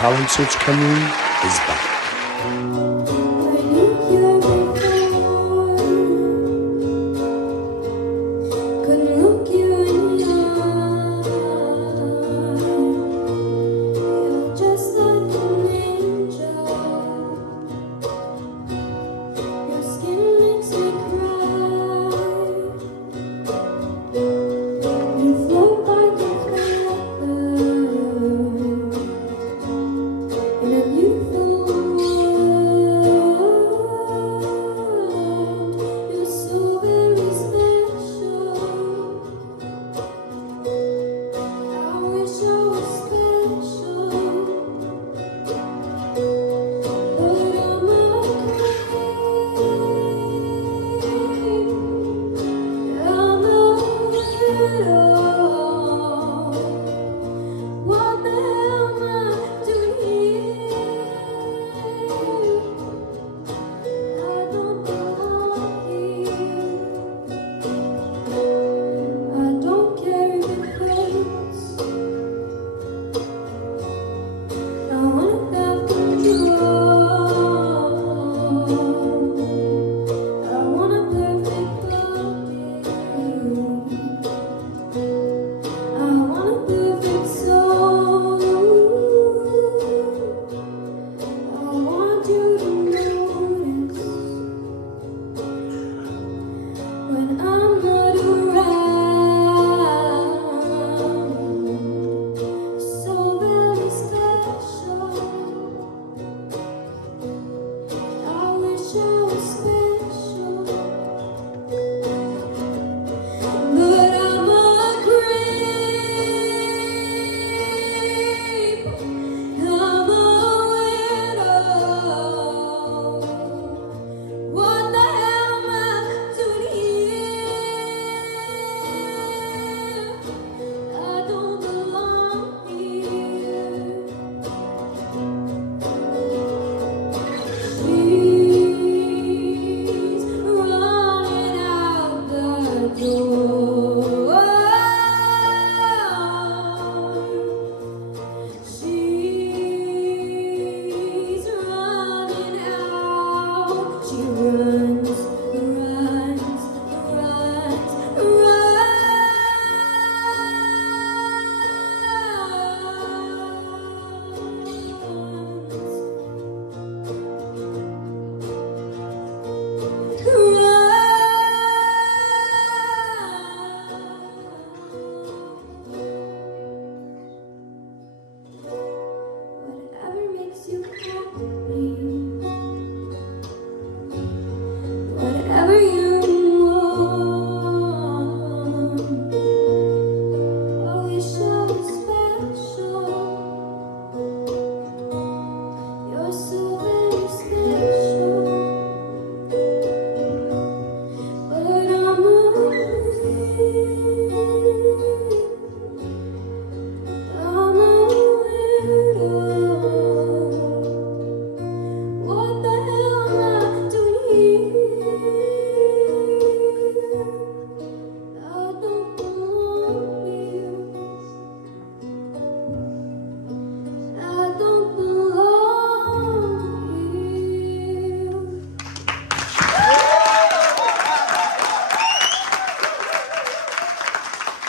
Talent Search Cameroon is back.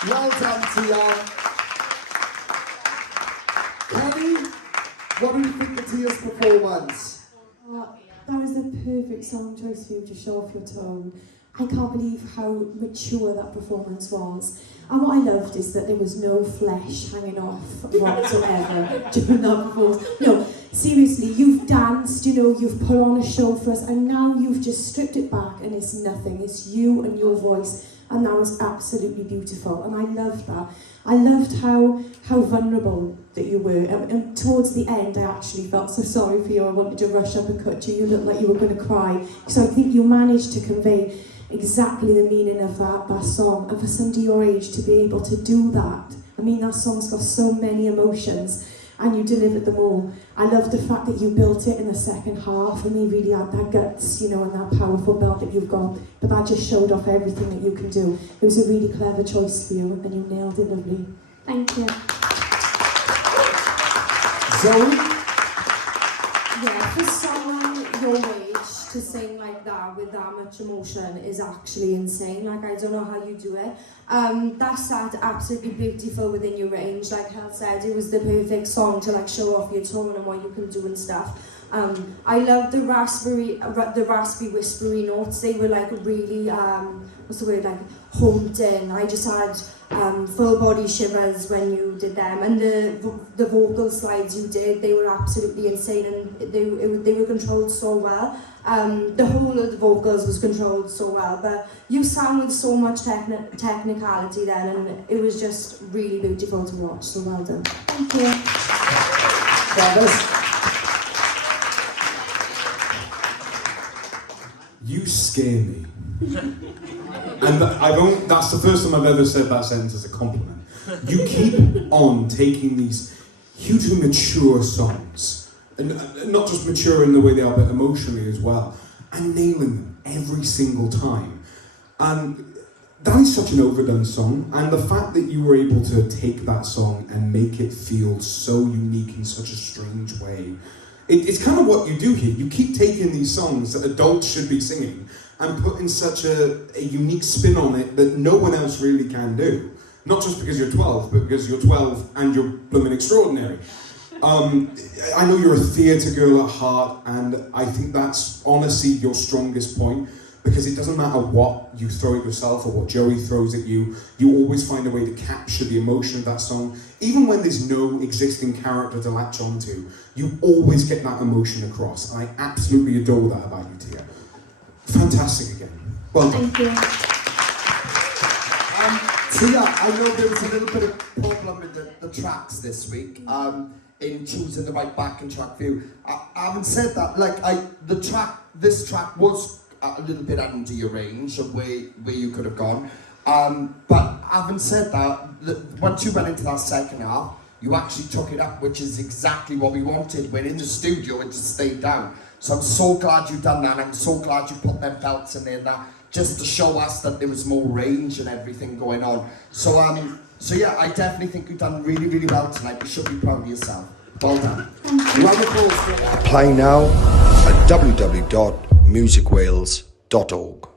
Well done to y'all. Kenny, what do you think of Tia's performance? That was the perfect song choice for you to show off your tone. I can't believe how mature that performance was. And what I loved is that there was no flesh hanging off whatsoever during that performance. No, seriously, you've danced, you know, you've put on a show for us, and now you've just stripped it back and it's nothing. It's you and your voice. And that was absolutely beautiful, and I loved that. I loved how vulnerable that you were, and towards the end I actually felt so sorry for you. I wanted to rush up and cut you. You looked like you were going to cry, because I think you managed to convey exactly the meaning of that song, and for somebody your age to be able to do that. I mean, that song's got so many emotions, and you delivered them all. I love the fact that you built it in the second half, and you really had that guts, you know, and that powerful belt that you've got. But that just showed off everything that you can do. It was a really clever choice for you, and you nailed it lovely. Thank you. Zoe? Yeah, for someone your age to sing like that with that much emotion is actually insane. Like, I don't know how you do it. That sounded absolutely beautiful within your range. Like Hal said, it was the perfect song to like show off your tone and what you can do and stuff. I love the raspy whispery notes. They were like really, what's the word, like honed in. I just had full body shivers when you did them, and the vocal slides you did, they were absolutely insane, and they were controlled so well. The whole of the vocals was controlled so well, but you sang with so much technicality then, and it was just really beautiful to watch, so well done. Thank you. Travis? You scare me. And that's the first time I've ever said that sentence as a compliment. You keep on taking these hugely mature songs, and not just mature in the way they are, but emotionally as well, and nailing them every single time. And that is such an overdone song, and the fact that you were able to take that song and make it feel so unique in such a strange way, it's kind of what you do here. You keep taking these songs that adults should be singing and putting such a unique spin on it that no one else really can do. Not just because you're 12, but because you're 12 and you're blooming extraordinary. I know you're a theatre girl at heart, and I think that's honestly your strongest point, because it doesn't matter what you throw at yourself or what Joey throws at you, you always find a way to capture the emotion of that song. Even when there's no existing character to latch onto, you always get that emotion across. I absolutely adore that about you, Tia. Fantastic again. Well done. Thank you. Tia, I know there was a little bit of problem with the tracks this week, in choosing the right backing track for you. Having said that, like this track was a little bit under your range of where you could have gone. But having said that, once you went into that second half, you actually took it up, which is exactly what we wanted. When in the studio, it just stayed down. So I'm so glad you've done that. I'm so glad you put them belts in there, just to show us that there was more range and everything going on. So yeah, I definitely think you've done really, really well tonight. You should be proud of yourself. Well done. Wonderful. Applause for that. Apply now at www.musicwales.org.